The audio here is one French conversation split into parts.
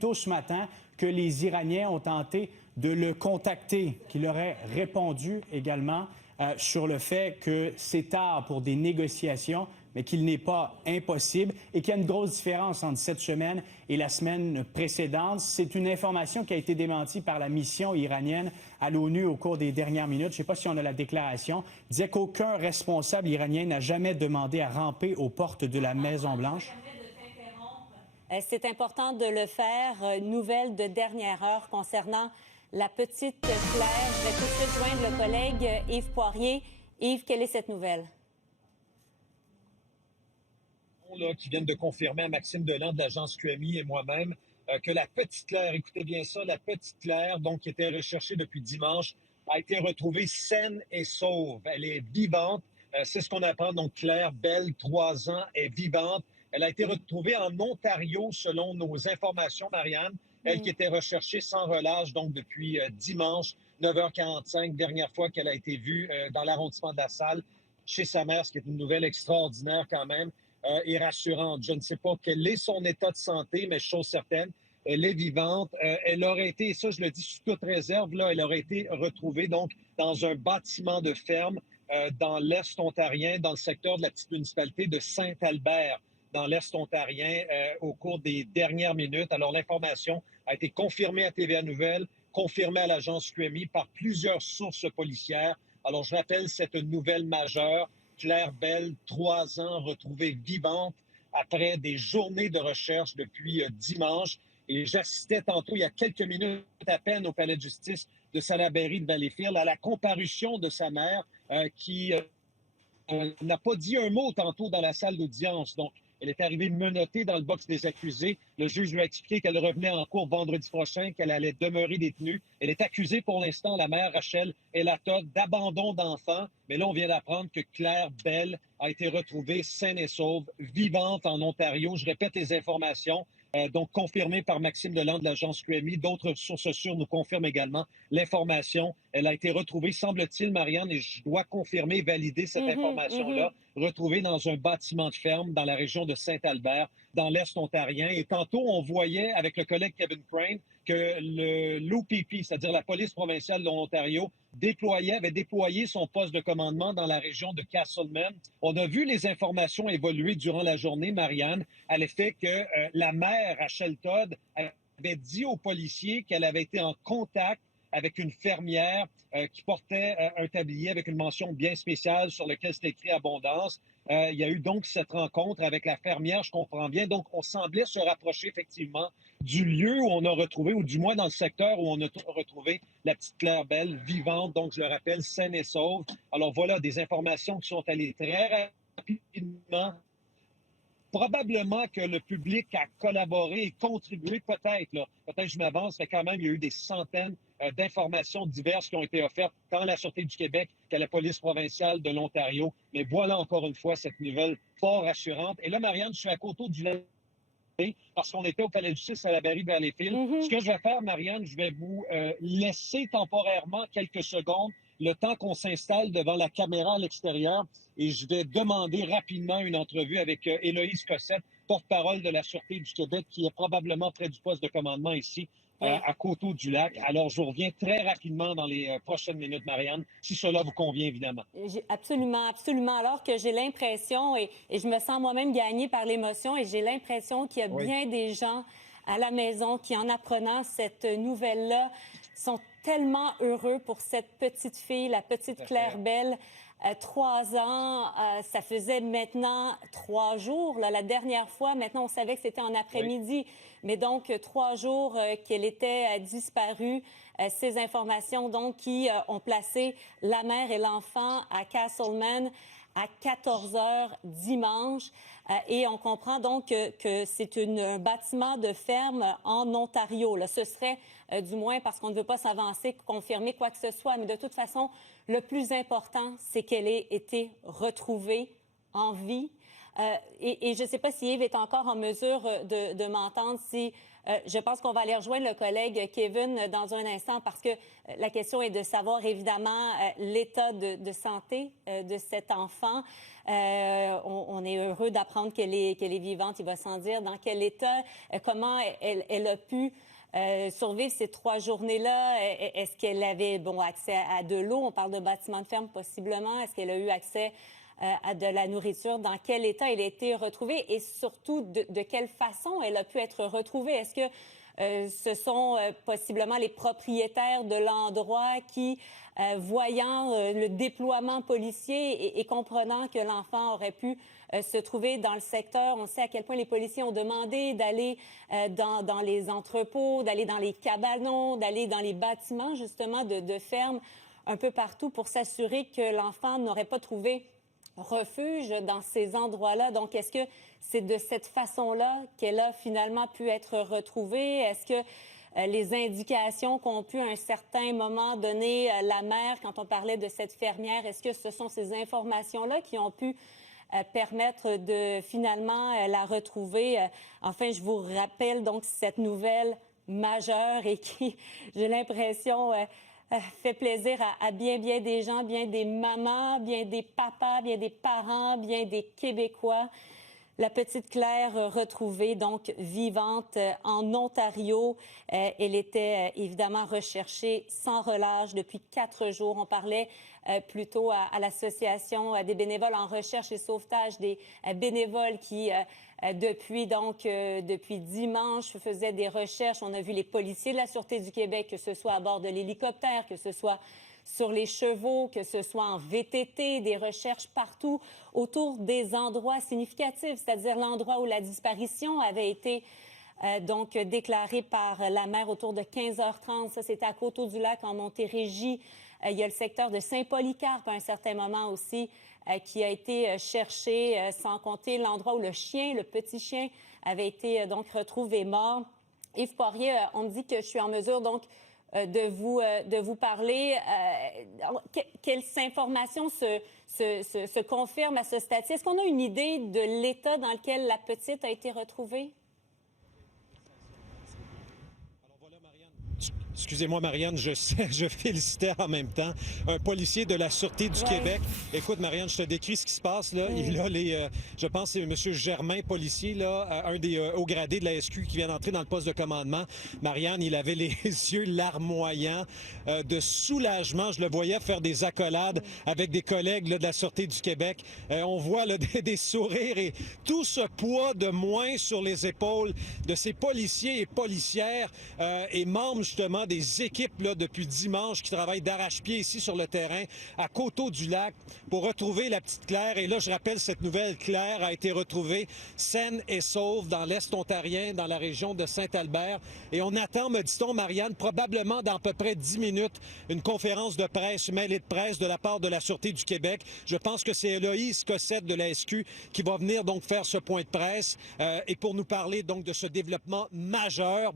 tôt ce matin que les Iraniens ont tenté de le contacter, qu'il aurait répondu également sur le fait que c'est tard pour des négociations, mais qu'il n'est pas impossible et qu'il y a une grosse différence entre cette semaine et la semaine précédente. C'est une information qui a été démentie par la mission iranienne à l'ONU au cours des dernières minutes. Je ne sais pas si on a la déclaration. Il disait qu'aucun responsable iranien n'a jamais demandé à ramper aux portes de la Maison-Blanche. C'est important de le faire. Nouvelle de dernière heure concernant la petite Claire. Je vais tout de suite joindre le collègue Yves Poirier. Yves, quelle est cette nouvelle? Là, qui viennent de confirmer à Maxime Delan de l'agence QMI et moi-même que la petite Claire, écoutez bien ça, la petite Claire, donc qui était recherchée depuis dimanche, a été retrouvée saine et sauve. Elle est vivante. C'est ce qu'on apprend. Donc Claire Bell, 3 ans, est vivante. Elle a été retrouvée en Ontario, selon nos informations, Marianne. Elle qui était recherchée sans relâche, donc depuis dimanche, 9h45, dernière fois qu'elle a été vue dans l'arrondissement de la Salle, chez sa mère, ce qui est une nouvelle extraordinaire quand même. Et rassurante. Je ne sais pas quel est son état de santé, mais chose certaine, elle est vivante. Elle aurait été, et ça je le dis sous toute réserve, là, elle aurait été retrouvée donc dans un bâtiment de ferme dans l'Est ontarien, dans le secteur de la petite municipalité de Saint-Albert, dans l'Est ontarien, au cours des dernières minutes. Alors l'information a été confirmée à TVA Nouvelles, confirmée à l'agence QMI par plusieurs sources policières. Alors je rappelle cette nouvelle majeure. Claire Bell, 3 ans, retrouvée vivante après des journées de recherche depuis dimanche. Et j'assistais tantôt, il y a quelques minutes à peine, au palais de justice de Salaberry de Valleyfield à la comparution de sa mère qui n'a pas dit un mot tantôt dans la salle d'audience. Donc, elle est arrivée menottée dans le box des accusés. Le juge lui a expliqué qu'elle revenait en cours vendredi prochain, qu'elle allait demeurer détenue. Elle est accusée pour l'instant, la mère Rachel Elata, d'abandon d'enfant. Mais là, on vient d'apprendre que Claire Bell a été retrouvée saine et sauve, vivante en Ontario. Je répète les informations. Donc confirmée par Maxime Delan de l'agence QMI. D'autres sources sûres nous confirment également l'information. Elle a été retrouvée, semble-t-il, Marianne, et je dois confirmer, valider cette information-là, retrouvée dans un bâtiment de ferme dans la région de Saint-Albert, dans l'Est ontarien. Et tantôt, on voyait avec le collègue Kevin Crane que l'OPP, c'est-à-dire la police provinciale de l'Ontario, avait déployé son poste de commandement dans la région de Castleman. On a vu les informations évoluer durant la journée, Marianne, à l'effet que la mère, Rachel Todd, avait dit aux policiers qu'elle avait été en contact avec une fermière qui portait un tablier avec une mention bien spéciale sur lequel c'était écrit abondance. Il y a eu donc cette rencontre avec la fermière, je comprends bien. Donc, on semblait se rapprocher effectivement du lieu où on a retrouvé, ou du moins dans le secteur où on a retrouvé la petite Claire Bell vivante, donc je le rappelle, saine et sauve. Alors voilà, des informations qui sont allées très rapidement. Probablement que le public a collaboré et contribué, peut-être je m'avance, mais quand même, il y a eu des centaines d'informations diverses qui ont été offertes tant à la Sûreté du Québec qu'à la police provinciale de l'Ontario. Mais voilà encore une fois cette nouvelle fort rassurante. Et là, Marianne, je suis à côté du lac parce qu'on était au palais de justice à la Barrie de Valleyfield. Ce que je vais faire, Marianne, je vais vous laisser temporairement quelques secondes, le temps qu'on s'installe devant la caméra à l'extérieur, et je vais demander rapidement une entrevue avec Héloïse Cossette, porte-parole de la Sûreté du Québec, qui est probablement près du poste de commandement ici, à Coteau-du-Lac. Alors, je vous reviens très rapidement dans les prochaines minutes, Marianne, si cela vous convient, évidemment. Absolument, absolument. Alors que j'ai l'impression, et je me sens moi-même gagnée par l'émotion, et j'ai l'impression qu'il y a bien des gens à la maison qui, en apprenant cette nouvelle-là, sont tellement heureux pour cette petite fille, la petite Claire Bell. 3 ans, ça faisait maintenant 3 jours. Là, la dernière fois, maintenant, on savait que c'était en après-midi. Mais donc, 3 jours qu'elle était disparue. Ces informations, donc, qui ont placé la mère et l'enfant à Castleman à 14 heures dimanche. Et on comprend donc que c'est un bâtiment de ferme en Ontario. Là, ce serait, du moins, parce qu'on ne veut pas s'avancer, confirmer quoi que ce soit. Mais de toute façon, le plus important, c'est qu'elle ait été retrouvée en vie. Et je ne sais pas si Yves est encore en mesure de m'entendre, si Je pense qu'on va aller rejoindre le collègue Kevin dans un instant parce que la question est de savoir évidemment l'état de santé de cet enfant. On est heureux d'apprendre qu'elle est vivante. Il va sans dire dans quel état, comment elle a pu survivre ces 3 journées-là. Est-ce qu'elle avait accès à de l'eau? On parle de bâtiment de ferme possiblement. Est-ce qu'elle a eu accès à de la nourriture, dans quel état elle a été retrouvée et surtout de quelle façon elle a pu être retrouvée. Est-ce que ce sont possiblement les propriétaires de l'endroit qui, voyant le déploiement policier et comprenant que l'enfant aurait pu se trouver dans le secteur, on sait à quel point les policiers ont demandé d'aller dans les entrepôts, d'aller dans les cabanons, d'aller dans les bâtiments justement de ferme un peu partout pour s'assurer que l'enfant n'aurait pas trouvé refuge dans ces endroits-là. Donc, est-ce que c'est de cette façon-là qu'elle a finalement pu être retrouvée? Est-ce que les indications qu'ont pu à un certain moment donner la mère quand on parlait de cette fermière, est-ce que ce sont ces informations-là qui ont pu permettre de finalement la retrouver? Enfin, je vous rappelle donc cette nouvelle majeure et qui, j'ai l'impression, fait plaisir à bien des gens, bien des mamans, bien des papas, bien des parents, bien des Québécois. La petite Claire retrouvée, donc vivante en Ontario. Elle était évidemment recherchée sans relâche depuis 4 jours. On parlait plutôt à l'Association des bénévoles en recherche et sauvetage, des bénévoles qui, depuis dimanche, faisaient des recherches. On a vu les policiers de la Sûreté du Québec, que ce soit à bord de l'hélicoptère, que ce soit sur les chevaux, que ce soit en VTT, des recherches partout autour des endroits significatifs, c'est-à-dire l'endroit où la disparition avait été donc déclarée par la mère autour de 15h30. Ça, c'était à Coteau-du-Lac, en Montérégie. Il y a le secteur de Saint-Polycarpe à un certain moment aussi qui a été cherché, sans compter l'endroit où le chien, le petit chien, avait été donc retrouvé mort. Yves Poirier, on me dit que je suis en mesure donc de vous parler. Quelles informations se confirment à ce stade-ci? Est-ce qu'on a une idée de l'état dans lequel la petite a été retrouvée? Excusez-moi, Marianne, je félicitais en même temps un policier de la Sûreté du Québec. Écoute, Marianne, je te décris ce qui se passe, là. Il a je pense que c'est M. Germain, policier, là, un des hauts gradés de la SQ qui vient d'entrer dans le poste de commandement. Marianne, il avait les yeux larmoyants de soulagement. Je le voyais faire des accolades avec des collègues là, de la Sûreté du Québec. On voit là, des sourires et tout ce poids de moins sur les épaules de ces policiers et policières et membres, justement, des équipes là, depuis dimanche qui travaillent d'arrache-pied ici sur le terrain à Coteau-du-Lac pour retrouver la petite Claire. Et là, je rappelle, cette nouvelle Claire a été retrouvée saine et sauve dans l'Est ontarien, dans la région de Saint-Albert. Et on attend, me dit-on, Marianne, probablement dans à peu près 10 minutes, une conférence de presse, une mêlée de presse de la part de la Sûreté du Québec. Je pense que c'est Héloïse Cossette de la SQ qui va venir donc faire ce point de presse et pour nous parler donc de ce développement majeur.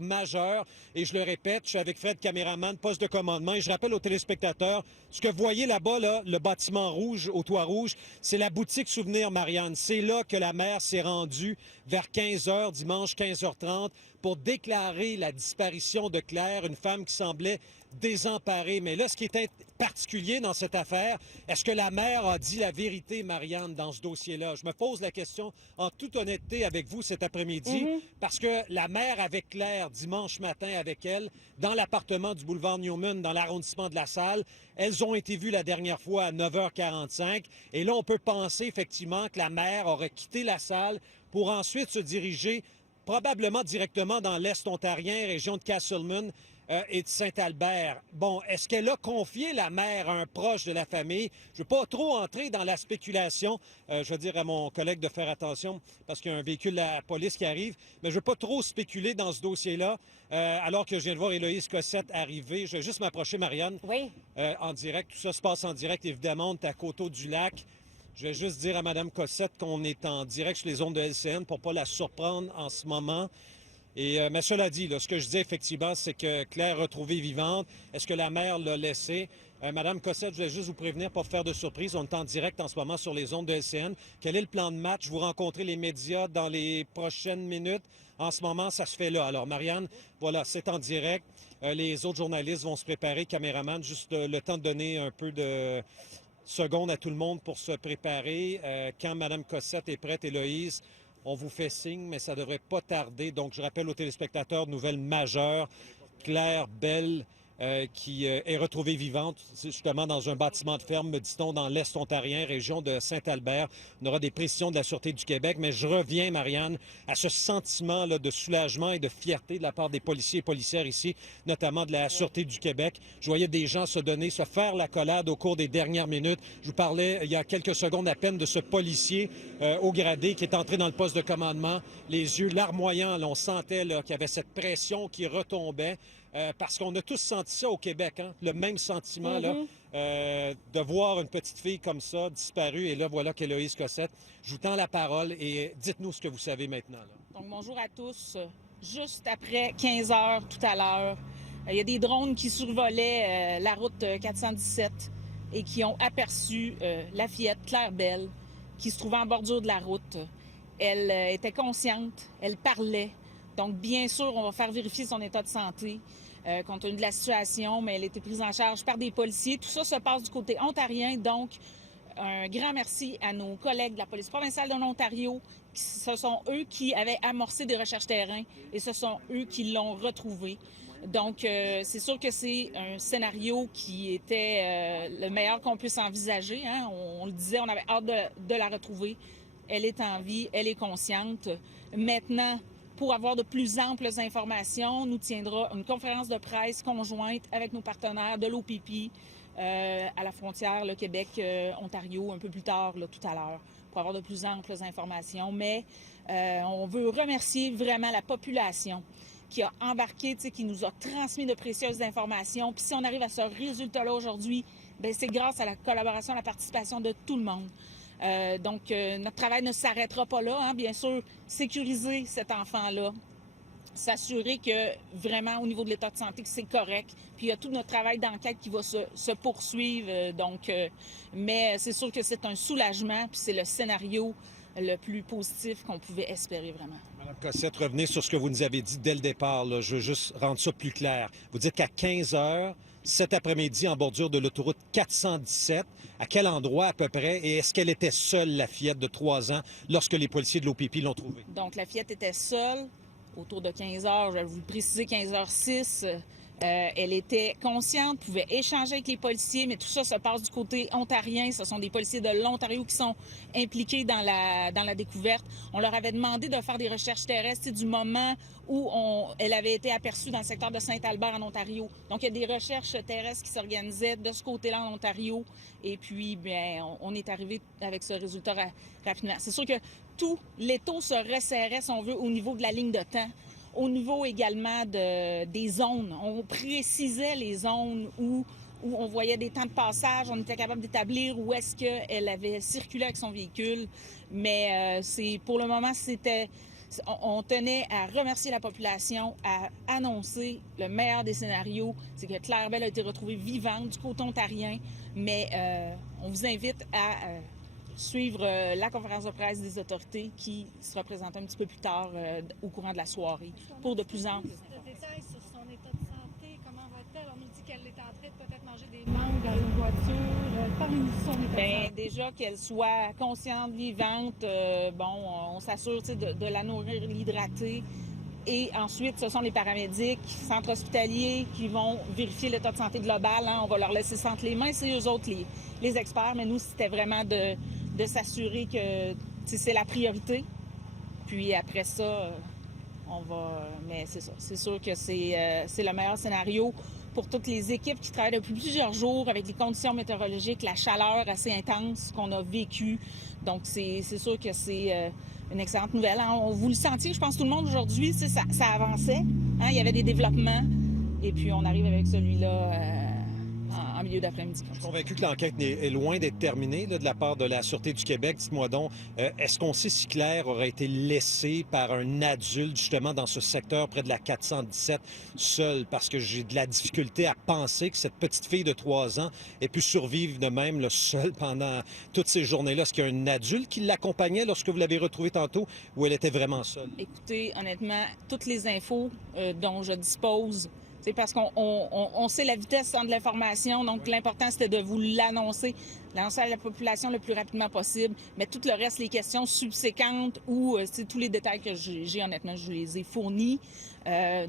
Et je le répète, je suis avec Fred, caméraman, poste de commandement. Et je rappelle aux téléspectateurs, ce que vous voyez là-bas, là, le bâtiment rouge, au toit rouge, c'est la boutique Souvenir Marianne. C'est là que la mère s'est rendue vers 15h, dimanche 15h30, pour déclarer la disparition de Claire, une femme qui semblait désemparée. Mais là, ce qui est particulier dans cette affaire, est-ce que la mère a dit la vérité, Marianne, dans ce dossier-là? Je me pose la question en toute honnêteté avec vous cet après-midi, parce que la mère avait Claire dimanche matin avec elle dans l'appartement du boulevard Newman, dans l'arrondissement de La Salle. Elles ont été vues la dernière fois à 9h45. Et là, on peut penser effectivement que la mère aurait quitté la salle pour ensuite se diriger probablement directement dans l'Est ontarien, région de Castleman et de Saint-Albert. Bon, est-ce qu'elle a confié la mère à un proche de la famille? Je ne veux pas trop entrer dans la spéculation. Je veux dire à mon collègue de faire attention parce qu'il y a un véhicule de la police qui arrive. Mais je ne veux pas trop spéculer dans ce dossier-là. Alors que je viens de voir Héloïse Cossette arriver. Je vais juste m'approcher, Marianne. Oui. En direct. Tout ça se passe en direct, évidemment. On est à Coteau-du-Lac. Je vais juste dire à Mme Cossette qu'on est en direct sur les ondes de LCN pour ne pas la surprendre en ce moment. Mais cela dit, là, ce que je dis effectivement, c'est que Claire retrouvée vivante, est-ce que la mère l'a laissée? Madame Cossette, je voulais juste vous prévenir pour faire de surprise. On est en direct en ce moment sur les ondes de LCN. Quel est le plan de match? Vous rencontrez les médias dans les prochaines minutes. En ce moment, ça se fait là. Alors, Marianne, voilà, c'est en direct. Les autres journalistes vont se préparer, caméraman, juste le temps de donner un peu de secondes à tout le monde pour se préparer. Quand Mme Cossette est prête, Héloïse, on vous fait signe, mais ça ne devrait pas tarder. Donc, je rappelle aux téléspectateurs, nouvelle majeure, Claire Bell, qui est retrouvée vivante, justement dans un bâtiment de ferme, me dit-on, dans l'Est ontarien, région de Saint-Albert. On aura des précisions de la Sûreté du Québec, mais je reviens, Marianne, à ce sentiment là, de soulagement et de fierté de la part des policiers et policières ici, notamment de la Sûreté du Québec. Je voyais des gens se faire l'accolade au cours des dernières minutes. Je vous parlais il y a quelques secondes à peine de ce policier au gradé qui est entré dans le poste de commandement, les yeux larmoyants. Là, on sentait qu'il y avait cette pression qui retombait. Parce qu'on a tous senti ça au Québec, hein? Le même sentiment, là, de voir une petite fille comme ça disparue. Et là, voilà qu'Héloïse Cossette. Je vous tends la parole et dites-nous ce que vous savez maintenant. Là. Donc, bonjour à tous. Juste après 15 heures tout à l'heure, il y a des drones qui survolaient la route 417 et qui ont aperçu la fillette Claire Bell qui se trouvait en bordure de la route. Elle était consciente, elle parlait. Donc, bien sûr, on va faire vérifier son état de santé compte tenu de la situation, mais elle a été prise en charge par des policiers. Tout ça se passe du côté ontarien. Donc, un grand merci à nos collègues de la police provinciale de l'Ontario. Ce sont eux qui avaient amorcé des recherches terrain et ce sont eux qui l'ont retrouvée. Donc, c'est sûr que c'est un scénario qui était le meilleur qu'on puisse envisager. Hein? On le disait, on avait hâte de la retrouver. Elle est en vie, elle est consciente. Maintenant, pour avoir de plus amples informations, nous tiendra une conférence de presse conjointe avec nos partenaires de l'OPP à la frontière, le Québec-Ontario, un peu plus tard, là, tout à l'heure, pour avoir de plus amples informations. Mais on veut remercier vraiment la population qui a embarqué, qui nous a transmis de précieuses informations. Puis si on arrive à ce résultat-là aujourd'hui, bien, c'est grâce à la collaboration, à la participation de tout le monde. Donc, notre travail ne s'arrêtera pas là. Hein. Bien sûr, sécuriser cet enfant-là, s'assurer que vraiment, au niveau de l'état de santé, que c'est correct. Puis, il y a tout notre travail d'enquête qui va se poursuivre. Mais c'est sûr que c'est un soulagement, puis c'est le scénario le plus positif qu'on pouvait espérer vraiment. Mme Cossette, revenez sur ce que vous nous avez dit dès le départ. Là. Je veux juste rendre ça plus clair. Vous dites qu'à 15 heures, cet après-midi, en bordure de l'autoroute 417, à quel endroit à peu près? Et est-ce qu'elle était seule, la fillette de 3 ans, lorsque les policiers de l'OPP l'ont trouvée? Donc, la fillette était seule, autour de 15 heures, je vais vous le préciser, 15h06. Elle était consciente, pouvait échanger avec les policiers, mais tout ça se passe du côté ontarien. Ce sont des policiers de l'Ontario qui sont impliqués dans la découverte. On leur avait demandé de faire des recherches terrestres du moment où elle avait été aperçue dans le secteur de Saint-Albert en Ontario. Donc, il y a des recherches terrestres qui s'organisaient de ce côté-là en Ontario. Et puis, bien, on est arrivé avec ce résultat rapidement. C'est sûr que tout l'étau se resserrait, si on veut, au niveau de la ligne de temps. Au niveau également des zones, on précisait les zones où on voyait des temps de passage, on était capable d'établir où est-ce qu'elle avait circulé avec son véhicule. Mais pour le moment, on tenait à remercier la population, à annoncer le meilleur des scénarios, c'est que Claire Bell a été retrouvée vivante du côté ontarien. Mais on vous invite à suivre la conférence de presse des autorités qui sera présentée un petit peu plus tard au courant de la soirée pour de plus amples. De détails sur son état de santé, comment va-t-elle? On nous dit qu'elle est en train de peut-être manger des mangues dans une voiture. Parlez-nous de son état de santé. Déjà qu'elle soit consciente, vivante, on s'assure de la nourrir, l'hydrater. Et ensuite, ce sont les paramédics, centres hospitaliers qui vont vérifier l'état de santé global. Hein. On va leur laisser sentir les mains, c'est eux autres les experts. Mais nous, c'était vraiment de s'assurer que c'est la priorité. Puis après ça, on va... Mais c'est ça. C'est sûr que c'est le meilleur scénario pour toutes les équipes qui travaillent depuis plusieurs jours avec les conditions météorologiques, la chaleur assez intense qu'on a vécue. Donc, c'est sûr que c'est une excellente nouvelle. Hein. Vous le sentiez, je pense, tout le monde aujourd'hui, ça avançait. Hein. Il y avait des développements. Et puis, on arrive avec celui-là un milieu d'après-midi. Je suis convaincu que l'enquête est loin d'être terminée là, de la part de la Sûreté du Québec. Dites-moi donc, est-ce qu'on sait si Claire aurait été laissée par un adulte, justement, dans ce secteur près de la 417, seule? Parce que j'ai de la difficulté à penser que cette petite fille de 3 ans ait pu survivre de même, là, seule, pendant toutes ces journées-là. Est-ce qu'il y a un adulte qui l'accompagnait lorsque vous l'avez retrouvée tantôt, ou elle était vraiment seule? Écoutez, honnêtement, toutes les infos dont je dispose, c'est parce qu'on sait la vitesse de l'information, donc l'important, c'était de vous l'annoncer à la population le plus rapidement possible. Mais tout le reste, les questions subséquentes ou tous les détails que j'ai, honnêtement, je les ai fournis.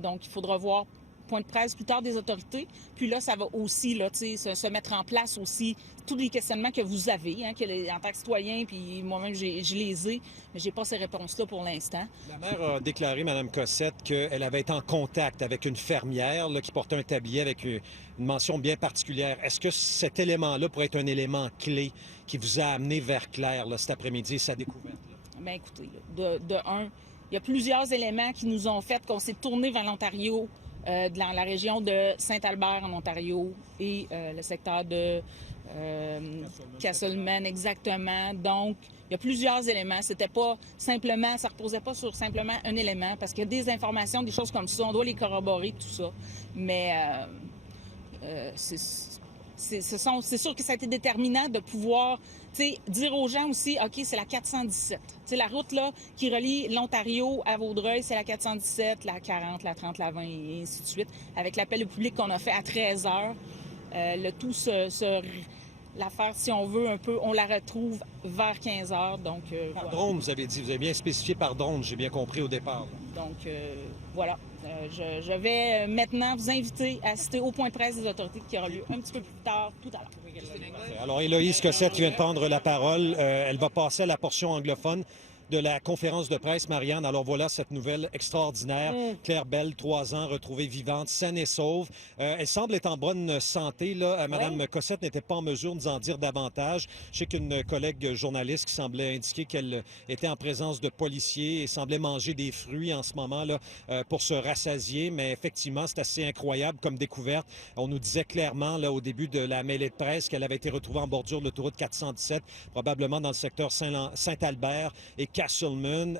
Donc, il faudra voir point de presse plus tard des autorités. Puis là, ça va aussi là, se mettre en place aussi tous les questionnements que vous avez en tant que citoyen, puis moi-même, je les ai, mais j'ai pas ces réponses-là pour l'instant. La mère a déclaré, Mme Cossette, qu'elle avait été en contact avec une fermière là, qui portait un tablier avec une mention bien particulière. Est-ce que cet élément-là pourrait être un élément clé qui vous a amené vers Claire là, cet après-midi, sa découverte? Bien, écoutez, de un, il y a plusieurs éléments qui nous ont fait qu'on s'est tourné vers l'Ontario, dans la région de Saint-Albert en Ontario et le secteur de Castleman, exactement. Donc, il y a plusieurs éléments. C'était pas simplement, ça reposait pas sur simplement un élément, parce qu'il y a des informations, des choses comme ça, on doit les corroborer, tout ça. Mais c'est sûr que ça a été déterminant de pouvoir dire aux gens aussi, OK, c'est la 417. T'sais, la route là, qui relie l'Ontario à Vaudreuil, c'est la 417, la 40, la 30, la 20 et ainsi de suite. Avec l'appel au public qu'on a fait à 13 heures, le tout l'affaire, si on veut, un peu, on la retrouve vers 15 heures. Donc, Par drone, vous avez dit. Vous avez bien spécifié par drone, j'ai bien compris au départ. Donc, voilà. Je vais maintenant vous inviter à assister au point de presse des autorités qui aura lieu un petit peu plus tard, tout à l'heure. Alors, Héloïse Cossette qui vient de prendre la parole, elle va passer à la portion anglophone de la conférence de presse, Marianne. Alors voilà cette nouvelle extraordinaire. Claire Bell, 3 ans, retrouvée vivante, saine et sauve. Elle semble être en bonne santé. Là. Madame Cossette n'était pas en mesure de nous en dire davantage. Je sais qu'une collègue journaliste qui semblait indiquer qu'elle était en présence de policiers et semblait manger des fruits en ce moment là pour se rassasier. Mais effectivement, c'est assez incroyable comme découverte. On nous disait clairement là, au début de la mêlée de presse qu'elle avait été retrouvée en bordure de l'autoroute 417, probablement dans le secteur Saint-Albert et Castleman,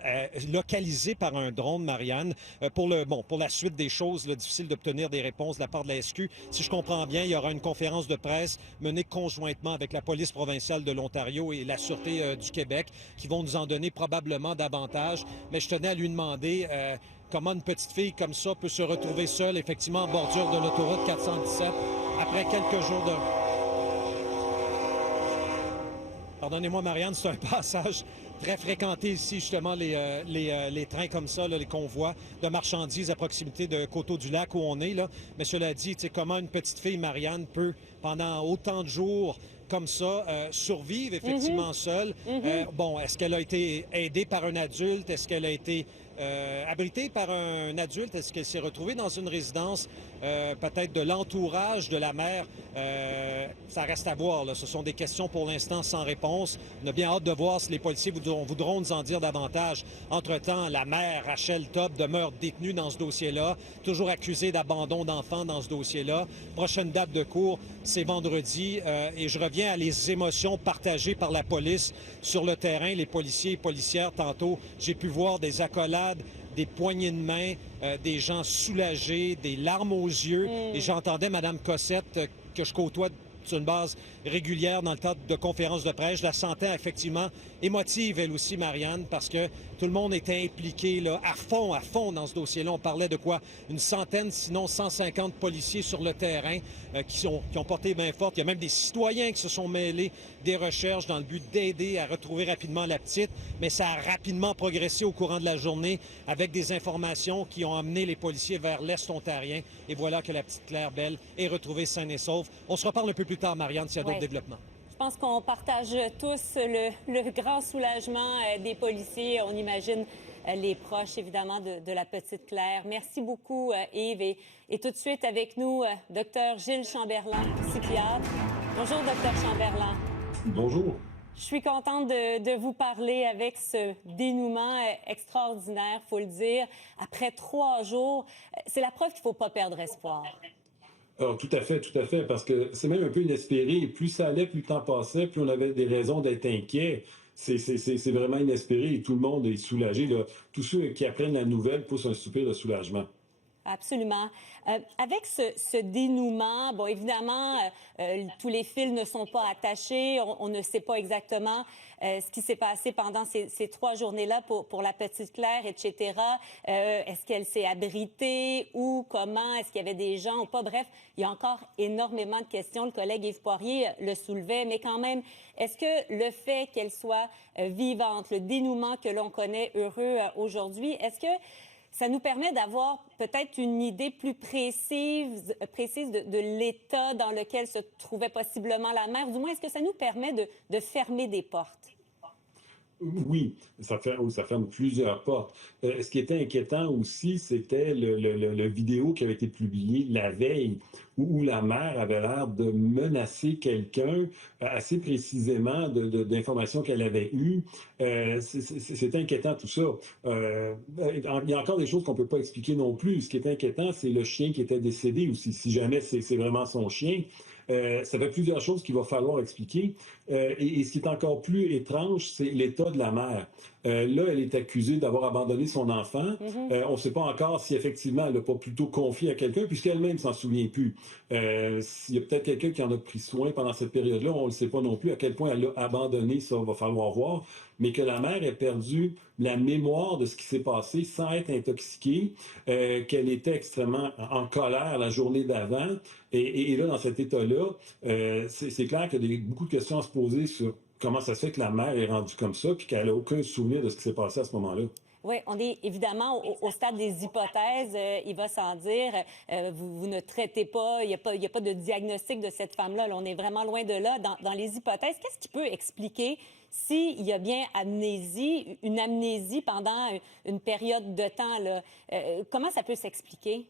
localisé par un drone, Marianne. Pour la suite des choses, là, difficile d'obtenir des réponses de la part de la SQ. Si je comprends bien, il y aura une conférence de presse menée conjointement avec la police provinciale de l'Ontario et la Sûreté du Québec qui vont nous en donner probablement davantage. Mais je tenais à lui demander comment une petite fille comme ça peut se retrouver seule, effectivement, en bordure de l'autoroute 417 après quelques jours de... Pardonnez-moi, Marianne, c'est un passage très fréquenté ici, justement, les trains comme ça, là, les convois de marchandises à proximité de Coteau-du-Lac où on est. Là. Mais cela dit, comment une petite fille, Marianne, peut, pendant autant de jours comme ça, survivre effectivement seule. Est-ce qu'elle a été aidée par un adulte? Est-ce qu'elle a été abritée par un adulte? Est-ce qu'elle s'est retrouvée dans une résidence peut-être de l'entourage de la mère? Ça reste à voir. Là. Ce sont des questions pour l'instant sans réponse. On a bien hâte de voir si les policiers voudront nous en dire davantage. Entre-temps, la mère, Rachel Top, demeure détenue dans ce dossier-là, toujours accusée d'abandon d'enfants dans ce dossier-là. Prochaine date de cours, c'est vendredi. Et je reviens à les émotions partagées par la police sur le terrain, les policiers et policières. Tantôt, j'ai pu voir des accolades, des poignées de main, des gens soulagés, des larmes aux yeux. Et j'entendais Mme Cossette, que je côtoie sur une base régulière dans le cadre de conférences de presse. Je la sentais effectivement émotive, elle aussi, Marianne, parce que tout le monde était impliqué là, à fond dans ce dossier-là. On parlait de quoi? Une centaine, sinon 150 policiers sur le terrain qui ont porté main forte. Il y a même des citoyens qui se sont mêlés des recherches dans le but d'aider à retrouver rapidement la petite. Mais ça a rapidement progressé au courant de la journée avec des informations qui ont amené les policiers vers l'Est ontarien. Et voilà que la petite Claire Bell est retrouvée saine et sauve. On se reparle un peu plus tard, Marianne, s'il y a d'autres développements. Je pense qu'on partage tous le grand soulagement des policiers. On imagine les proches, évidemment, de la petite Claire. Merci beaucoup, Yves. Et tout de suite avec nous, Dr Gilles Chamberlain, psychiatre. Bonjour, Dr Chamberlain. Bonjour. Je suis contente de vous parler avec ce dénouement extraordinaire, il faut le dire. Après 3 jours, c'est la preuve qu'il ne faut pas perdre espoir. Alors, tout à fait, parce que c'est même un peu inespéré. Plus ça allait, plus le temps passait, plus on avait des raisons d'être inquiets. C'est vraiment inespéré et tout le monde est soulagé, là. Tous ceux qui apprennent la nouvelle poussent un soupir de soulagement. Absolument. Avec ce dénouement, bon, évidemment, tous les fils ne sont pas attachés. On ne sait pas exactement ce qui s'est passé pendant ces 3 journées-là pour la petite Claire, etc. Est-ce qu'elle s'est abritée? Où? Comment? Est-ce qu'il y avait des gens ou pas? Bref, il y a encore énormément de questions. Le collègue Yves Poirier le soulevait, mais quand même, est-ce que le fait qu'elle soit vivante, le dénouement que l'on connaît heureux aujourd'hui, est-ce que ça nous permet d'avoir peut-être une idée plus précise de l'état dans lequel se trouvait possiblement la mère? Du moins, est-ce que ça nous permet de fermer des portes? Oui, ça ferme plusieurs portes. Ce qui était inquiétant aussi, c'était le vidéo qui avait été publié la veille où la mère avait l'air de menacer quelqu'un assez précisément d'informations qu'elle avait eues. C'est inquiétant tout ça. Il y a encore des choses qu'on ne peut pas expliquer non plus. Ce qui est inquiétant, c'est le chien qui était décédé aussi. Si jamais c'est vraiment son chien, ça fait plusieurs choses qu'il va falloir expliquer. Et ce qui est encore plus étrange, c'est l'état de la mère. Là, elle est accusée d'avoir abandonné son enfant. On ne sait pas encore si effectivement elle l'a pas plutôt confié à quelqu'un, puisqu'elle-même s'en souvient plus. S'il y a peut-être quelqu'un qui en a pris soin pendant cette période-là, on ne le sait pas non plus. À quel point elle l'a abandonné, ça va falloir voir. Mais que la mère ait perdu la mémoire de ce qui s'est passé sans être intoxiquée, qu'elle était extrêmement en colère la journée d'avant. Et là, dans cet état-là, c'est clair qu'il y a beaucoup de questions à se poser sur comment ça se fait que la mère est rendue comme ça, puis qu'elle n'a aucun souvenir de ce qui s'est passé à ce moment-là. Oui, on est évidemment au stade des hypothèses. Il va sans dire, vous ne traitez pas, il n'y a pas de diagnostic de cette femme-là. Là, on est vraiment loin de là. Dans les hypothèses, qu'est-ce qui peut expliquer s'il y a bien une amnésie pendant une période de temps, là? Comment ça peut s'expliquer?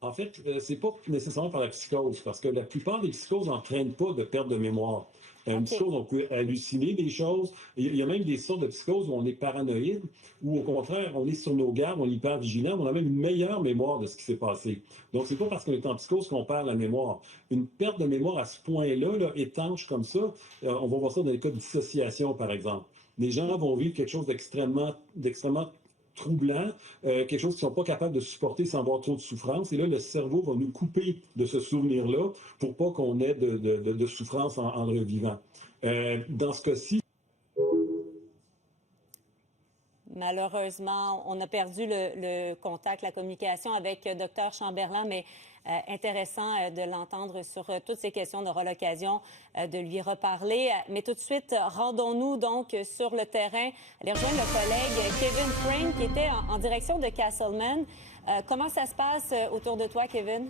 En fait, c'est pas nécessairement par la psychose, parce que la plupart des psychoses n'entraînent pas de perte de mémoire. Une psychose, on peut halluciner des choses. Il y a même des sortes de psychoses où on est paranoïde, ou au contraire, on est sur nos gardes, on est hyper vigilant, on a même une meilleure mémoire de ce qui s'est passé. Donc, c'est pas parce qu'on est en psychose qu'on perd la mémoire. Une perte de mémoire à ce point-là, là, étanche comme ça, on va voir ça dans les cas de dissociation, par exemple. Les gens vont vivre quelque chose d'extrêmement troublant, quelque chose qu'ils ne sont pas capables de supporter sans avoir trop de souffrance. Et là, le cerveau va nous couper de ce souvenir-là pour pas qu'on ait de souffrance en le revivant. Dans ce cas-ci, malheureusement, on a perdu le contact, la communication avec Dr Chamberlain, mais intéressant de l'entendre sur toutes ces questions. On aura l'occasion de lui reparler. Mais tout de suite, rendons-nous donc sur le terrain. Aller rejoindre le collègue Kevin Frame qui était en direction de Castleman. Comment ça se passe autour de toi, Kevin?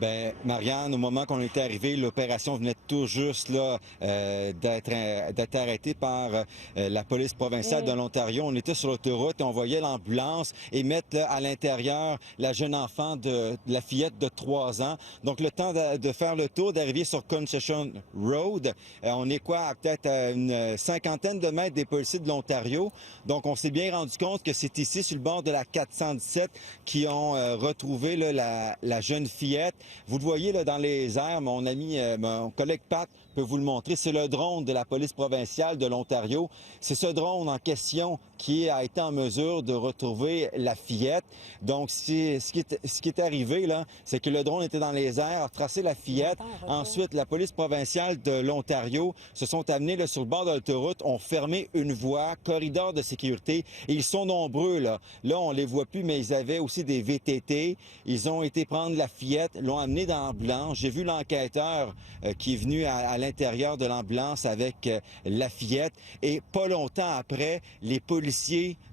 Bien, Marianne, au moment qu'on était arrivé, l'opération venait tout juste là, d'être arrêtée par la police provinciale de l'Ontario. On était sur l'autoroute et on voyait l'ambulance et mettre là, à l'intérieur la jeune enfant de la fillette de 3 ans. Donc, le temps de faire le tour, d'arriver sur Concession Road, on est quoi, peut-être à une cinquantaine de mètres des policiers de l'Ontario. Donc, on s'est bien rendu compte que c'est ici, sur le bord de la 417, qui ont retrouvé là, la jeune fillette. Vous le voyez là, dans les airs, mon collègue Pat peut vous le montrer. C'est le drone de la police provinciale de l'Ontario. C'est ce drone en question qui a été en mesure de retrouver la fillette. Donc, ce qui est arrivé, là, c'est que le drone était dans les airs, a tracé la fillette. Ensuite, la police provinciale de l'Ontario se sont amenés là, sur le bord de l'autoroute, ont fermé une voie, corridor de sécurité. Et ils sont nombreux, là. Là, on les voit plus, mais ils avaient aussi des VTT. Ils ont été prendre la fillette, l'ont amenée dans l'ambulance. J'ai vu l'enquêteur qui est venu à l'intérieur de l'ambulance avec la fillette. Et pas longtemps après, les policiers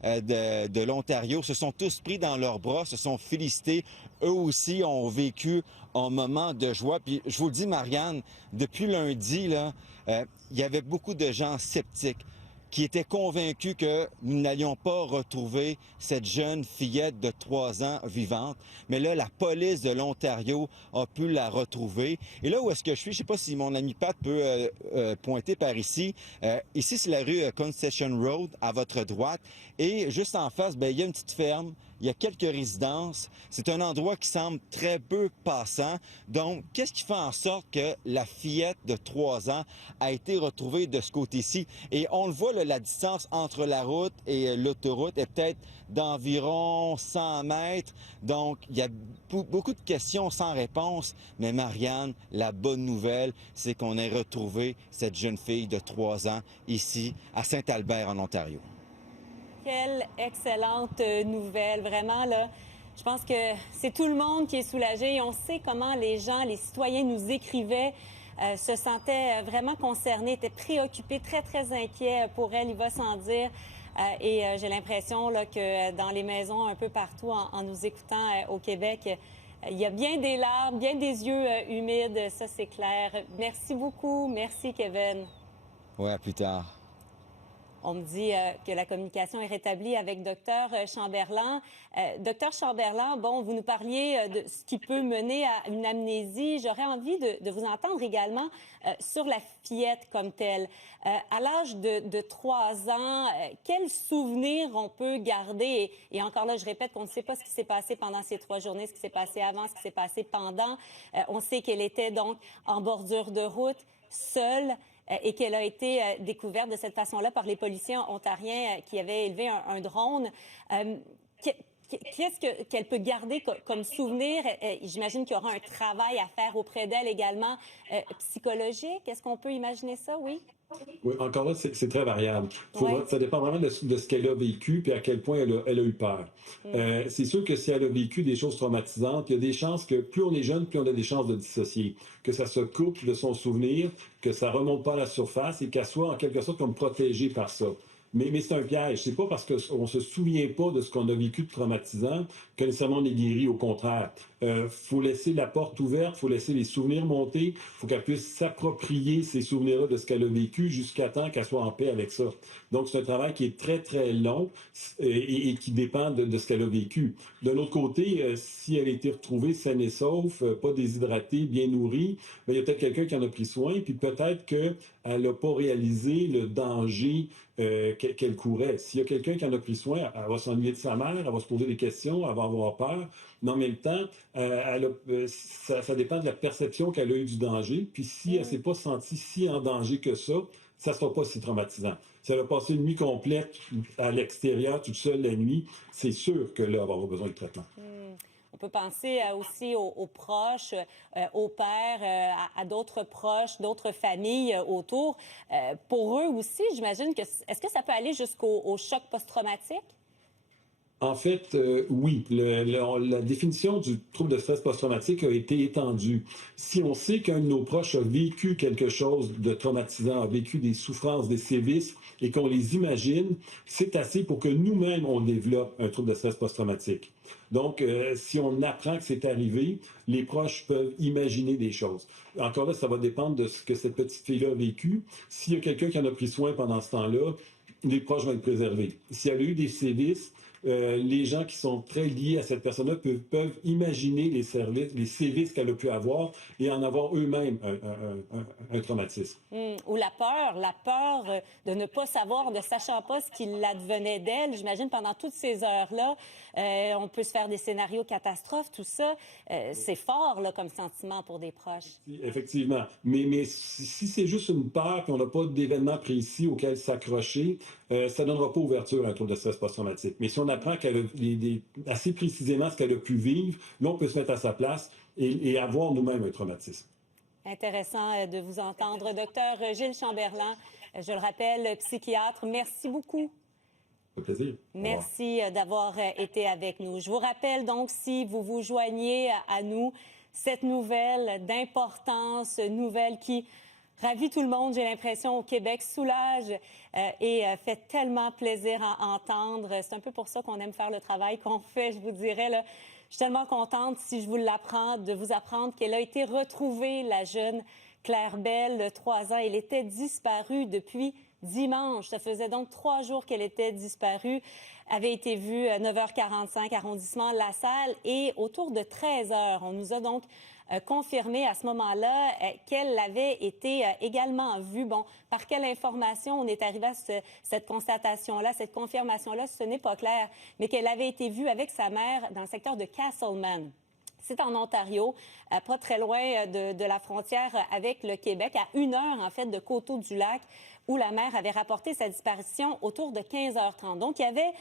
de l'Ontario se sont tous pris dans leurs bras, se sont félicités. Eux aussi ont vécu un moment de joie. Puis je vous le dis, Marianne, depuis lundi, là, il y avait beaucoup de gens sceptiques qui étaient convaincus que nous n'allions pas retrouver cette jeune fillette de 3 ans vivante. Mais là, la police de l'Ontario a pu la retrouver. Et là où est-ce que je suis, je ne sais pas si mon ami Pat peut pointer par ici. Ici, c'est la rue Concession Road, à votre droite. Et juste en face, bien, il y a une petite ferme. il y a quelques résidences. C'est un endroit qui semble très peu passant. Donc, qu'est-ce qui fait en sorte que la fillette de 3 ans a été retrouvée de ce côté-ci? Et on le voit, là, la distance entre la route et l'autoroute est peut-être d'environ 100 mètres. Donc, il y a beaucoup de questions sans réponse. Mais Marianne, la bonne nouvelle, c'est qu'on ait retrouvé cette jeune fille de 3 ans ici, à Saint-Albert, en Ontario. Quelle excellente nouvelle. Vraiment, là, je pense que c'est tout le monde qui est soulagé. Et on sait comment les gens, les citoyens nous écrivaient, se sentaient vraiment concernés, étaient préoccupés, très, très inquiets pour elle, il va sans dire. Et j'ai l'impression là, que dans les maisons un peu partout, en nous écoutant au Québec, il y a bien des larmes, bien des yeux humides, ça c'est clair. Merci beaucoup. Merci, Kevin. Oui, à plus tard. On me dit que la communication est rétablie avec Dr Chamberlain. Dr Chamberlain, bon, vous nous parliez de ce qui peut mener à une amnésie. J'aurais envie de vous entendre également sur la fillette comme telle. À l'âge de 3 ans, quels souvenirs on peut garder? Et encore là, je répète qu'on ne sait pas ce qui s'est passé pendant ces 3 journées, ce qui s'est passé avant, ce qui s'est passé pendant. On sait qu'elle était donc en bordure de route, seule, et qu'elle a été découverte de cette façon-là par les policiers ontariens qui avaient élevé un drone. Qu'est-ce qu'elle peut garder comme souvenir? J'imagine qu'il y aura un travail à faire auprès d'elle également psychologique. Est-ce qu'on peut imaginer ça, oui? Oui, encore là, c'est très variable. Ouais. Ça dépend vraiment de ce qu'elle a vécu puis à quel point elle a eu peur. C'est sûr que si elle a vécu des choses traumatisantes, il y a des chances que plus on est jeune, plus on a des chances de dissocier. Que ça se coupe de son souvenir, que ça remonte pas à la surface et qu'elle soit en quelque sorte comme protégée par ça. Mais c'est un piège. C'est pas parce qu'on se souvient pas de ce qu'on a vécu de traumatisant que nécessairement on est guéri. Au contraire, faut laisser la porte ouverte, faut laisser les souvenirs monter, faut qu'elle puisse s'approprier ces souvenirs-là de ce qu'elle a vécu jusqu'à temps qu'elle soit en paix avec ça. Donc c'est un travail qui est très très long et qui dépend de ce qu'elle a vécu. De l'autre côté, si elle a été retrouvée saine et sauve, pas déshydratée, bien nourrie, bien, il y a peut-être quelqu'un qui en a pris soin, puis peut-être qu'elle n'a pas réalisé le danger qu'elle courait. S'il y a quelqu'un qui en a pris soin, elle va s'ennuyer de sa mère, elle va se poser des questions, elle va avoir peur, mais en même temps, ça dépend de la perception qu'elle a eue du danger. Puis si elle ne s'est pas sentie si en danger que ça ne sera pas si traumatisant. Si elle a passé une nuit complète à l'extérieur, toute seule la nuit, c'est sûr que là, elle va avoir besoin de traitement. On peut penser aussi aux proches, aux pères, à d'autres proches, d'autres familles autour. Pour eux aussi, j'imagine que... Est-ce que ça peut aller jusqu'au choc post-traumatique? En fait, oui. La définition du trouble de stress post-traumatique a été étendue. Si on sait qu'un de nos proches a vécu quelque chose de traumatisant, a vécu des souffrances, des sévices, et qu'on les imagine, c'est assez pour que nous-mêmes, on développe un trouble de stress post-traumatique. Donc, si on apprend que c'est arrivé, les proches peuvent imaginer des choses. Encore là, ça va dépendre de ce que cette petite fille-là a vécu. S'il y a quelqu'un qui en a pris soin pendant ce temps-là, les proches vont être préservés. Si elle a eu des sévices, les gens qui sont très liés à cette personne-là peuvent imaginer les sévices qu'elle a pu avoir et en avoir eux-mêmes un traumatisme. Ou la peur de ne pas savoir, ne sachant pas ce qu'il advenait d'elle. J'imagine pendant toutes ces heures-là, on peut se faire des scénarios catastrophes, tout ça. C'est fort là, comme sentiment pour des proches. Effectivement. Mais si c'est juste une peur et on n'a pas d'événement précis auquel s'accrocher, ça ne donnera pas ouverture à un trouble de stress post-traumatique. Mais si on apprend qu'elle a assez précisément ce qu'elle a pu vivre, là, on peut se mettre à sa place et avoir nous-mêmes un traumatisme. Intéressant de vous entendre. Docteur Gilles Chamberlain, je le rappelle, psychiatre, merci beaucoup. Ça fait plaisir. Merci d'avoir été avec nous. Je vous rappelle donc, si vous vous joignez à nous, cette nouvelle d'importance, nouvelle qui ravit tout le monde, j'ai l'impression, au Québec, soulage et fait tellement plaisir à entendre. C'est un peu pour ça qu'on aime faire le travail qu'on fait, je vous dirais. Là. Je suis tellement contente, si je vous l'apprends, de vous apprendre qu'elle a été retrouvée, la jeune Claire Bell, de 3 ans. Elle était disparue depuis dimanche. Ça faisait donc 3 jours qu'elle était disparue. Avait été vue à 9h45, arrondissement La Salle, et autour de 13h. On nous a donc confirmé à ce moment-là qu'elle avait été également vue. Bon, par quelle information on est arrivé à cette constatation-là, cette confirmation-là, ce n'est pas clair, mais qu'elle avait été vue avec sa mère dans le secteur de Castleman. C'est en Ontario, pas très loin de la frontière avec le Québec, à 1 heure, en fait, de Coteau-du-Lac, où la mère avait rapporté sa disparition autour de 15h30. Donc, il y avait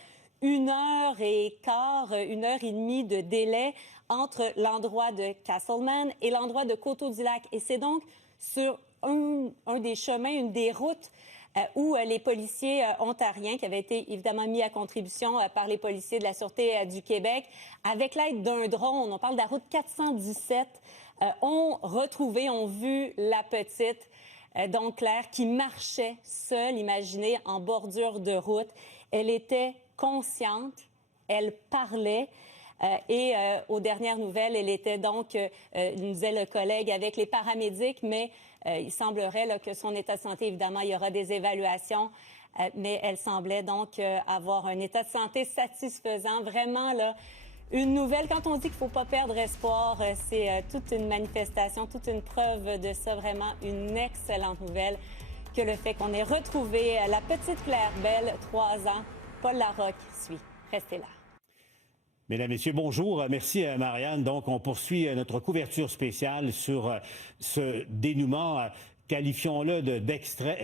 1h15, 1h30 de délai entre l'endroit de Castleman et l'endroit de Coteau-du-Lac. Et c'est donc sur un des chemins, une des routes où les policiers ontariens, qui avaient été évidemment mis à contribution par les policiers de la Sûreté du Québec, avec l'aide d'un drone, on parle de la route 417, ont vu la petite, donc Claire, qui marchait seule, imaginez, en bordure de route. Elle était consciente, elle parlait. Et aux dernières nouvelles, elle était donc, nous disait le collègue, avec les paramédics, mais il semblerait là, que son état de santé, évidemment, il y aura des évaluations, mais elle semblait donc avoir un état de santé satisfaisant. Vraiment, là, une nouvelle, quand on dit qu'il ne faut pas perdre espoir, c'est toute une manifestation, toute une preuve de ça, vraiment une excellente nouvelle que le fait qu'on ait retrouvé la petite Claire Bell, 3 ans. Paul Larocque suit. Restez là. Mesdames, Messieurs, bonjour. Merci, Marianne. Donc, on poursuit notre couverture spéciale sur ce dénouement, qualifions-le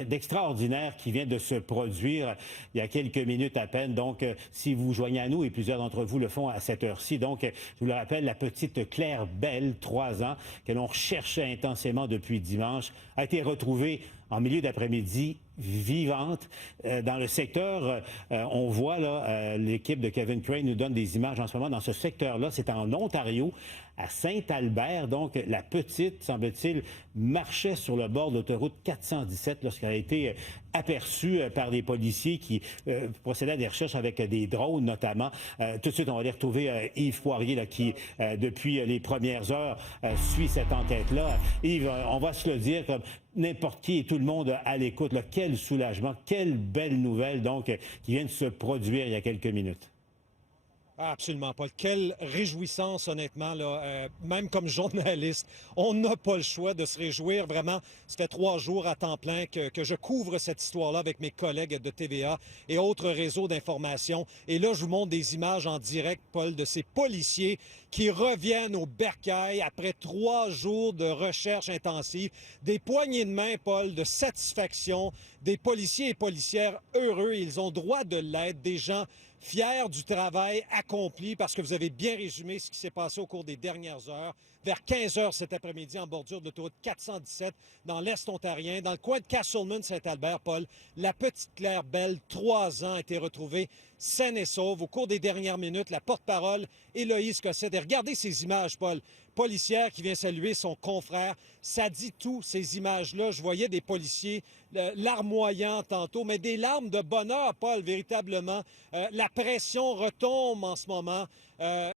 d'extraordinaire qui vient de se produire il y a quelques minutes à peine. Donc, si vous joignez à nous, et plusieurs d'entre vous le font à cette heure-ci, donc, je vous le rappelle, la petite Claire Bell, 3 ans, que l'on recherchait intensément depuis dimanche, a été retrouvée en milieu d'après-midi, vivante. Dans le secteur, on voit là, l'équipe de Kevin Crane nous donne des images en ce moment dans ce secteur-là. C'est en Ontario, à Saint-Albert. Donc, la petite, semble-t-il, marchait sur le bord de l'autoroute 417 lorsqu'elle a été aperçue par des policiers qui procédaient à des recherches avec des drones, notamment. Tout de suite, on va aller retrouver Yves Poirier, là, qui, depuis les premières heures, suit cette enquête-là. Yves, on va se le dire, comme n'importe qui et tout le monde à l'écoute, là, quel soulagement, quelle belle nouvelle, donc, qui vient de se produire il y a quelques minutes. Ah, absolument, Paul. Quelle réjouissance, honnêtement, là. Même comme journaliste, on n'a pas le choix de se réjouir. Vraiment, ça fait 3 jours à temps plein que je couvre cette histoire-là avec mes collègues de TVA et autres réseaux d'information. Et là, je vous montre des images en direct, Paul, de ces policiers qui reviennent au bercail après 3 jours de recherche intensive. Des poignées de main, Paul, de satisfaction. Des policiers et policières heureux. Ils ont droit de l'aide. Des gens fiers du travail accompli, parce que vous avez bien résumé ce qui s'est passé au cours des dernières heures. Vers 15 heures cet après-midi, en bordure de l'autoroute 417, dans l'Est ontarien, dans le coin de Castleman-Saint-Albert, Paul, la petite Claire Bell, 3 ans, a été retrouvée saine et sauve. Au cours des dernières minutes, la porte-parole, Héloïse Cossette, et regardez ces images, Paul, policière qui vient saluer son confrère. Ça dit tout, ces images-là. Je voyais des policiers larmoyants tantôt, mais des larmes de bonheur, Paul, véritablement. La pression retombe en ce moment.